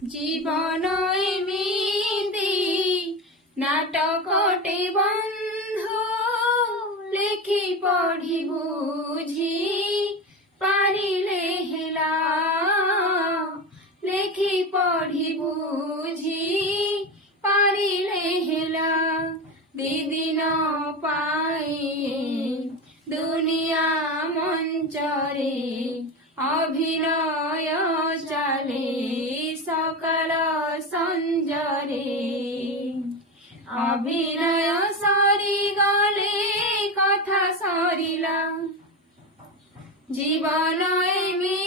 জীবন এমিতি নাটকটে বন্ধু লেখি পঢ়ি বুঝি পারিলে হেলা লেখি পঢ়ি বুঝি পারিলে হেলা দিদিন পাই দুনিয়া মঞ্চরে অভিনয় চালে সকাল সঞ্জরে অভিনয় সরি গলে কথা সরিলা জীবন এমি